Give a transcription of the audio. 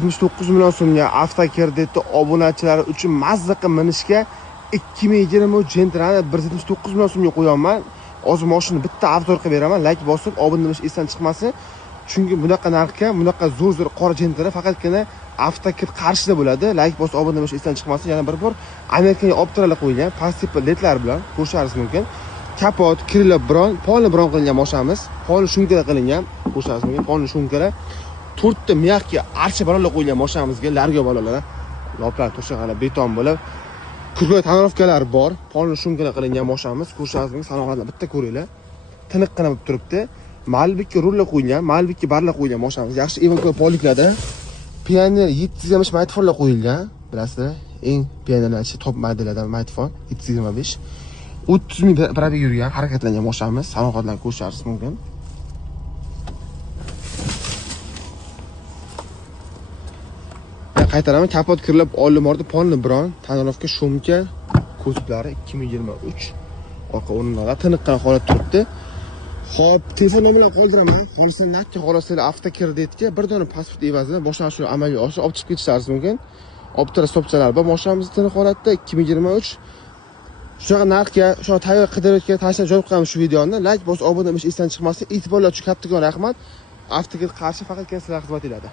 79 million so'mga avtokreditni obunachilari uchun mazza qilib minishga 2023 Gentrani 179 million so'mga qo'yaman. Hozir mashinani bitta avtor qilib beraman. Like bosib, obuna bo'lish esdan chiqmasin. Chunki bunaqa narxga, bunaqa zo'r qora Gentra faqatgina avtokred qarshida bo'ladi. Like bosib, obuna bo'lish esdan chiqmasin. Yana bir bor Amerikaga optiralar qo'yilgan, pastip ledlar bilan ko'rishingiz mumkin. Kapot, krila bron, polni bron qilingan mashinamiz. Polni shumkalar qilingan, ko'rishingiz mumkin. Polni shumkalar 4 ta miyakki archa balolar qo'yilgan mashinamizga, largo balolar. Loplar to'shaqalar beton bo'lib, kurgoy tonirovkalar bor. Polni shumkalar qilingan mashinamiz. Ko'rishingiz mumkin, sanoqlardan bitta ko'ringlar. Tiniqqina bo'lib turibdi. Malbikka rullar qo'yilgan, Malbikka barlar qo'yilgan mashinamiz. Yaxshi Evoque poliklarda Pioneer 725 maytfonlar qo'yilgan. Bilasizlar, eng Pioneerlar top modellardan maytfon 725. 30 ming probeg yurgan, harakatlangan mashinamiz. Sanoqlardan ko'rishingiz mumkin. Qaytaraman, kapot kirilib olimorda polni bron, tonirovka shumka, kuzovlari 2023. Orqa o'rindiqlar tiniqqina holat turibdi. Xo'p, telefon nomerlarini qoldiraman. Xo'rsa nakka xolasizlar avtokreditga bir dona pasport evaziga boshqa shu amalga oshirib olib chiqib ketishingiz mumkin. Optira stopchalar bor. Mashinamizni tiniq holatda 2023. Shunaqa narxga, shu tayyor qidirayotgan tashlab joy qo'yamiz shu videoni. Like bosib, obuna bo'lish esdan chiqmasin. E'tiborlar uchun kattakon rahmat. Avtokred qarshi faqatgina sizlar xizmat etadi.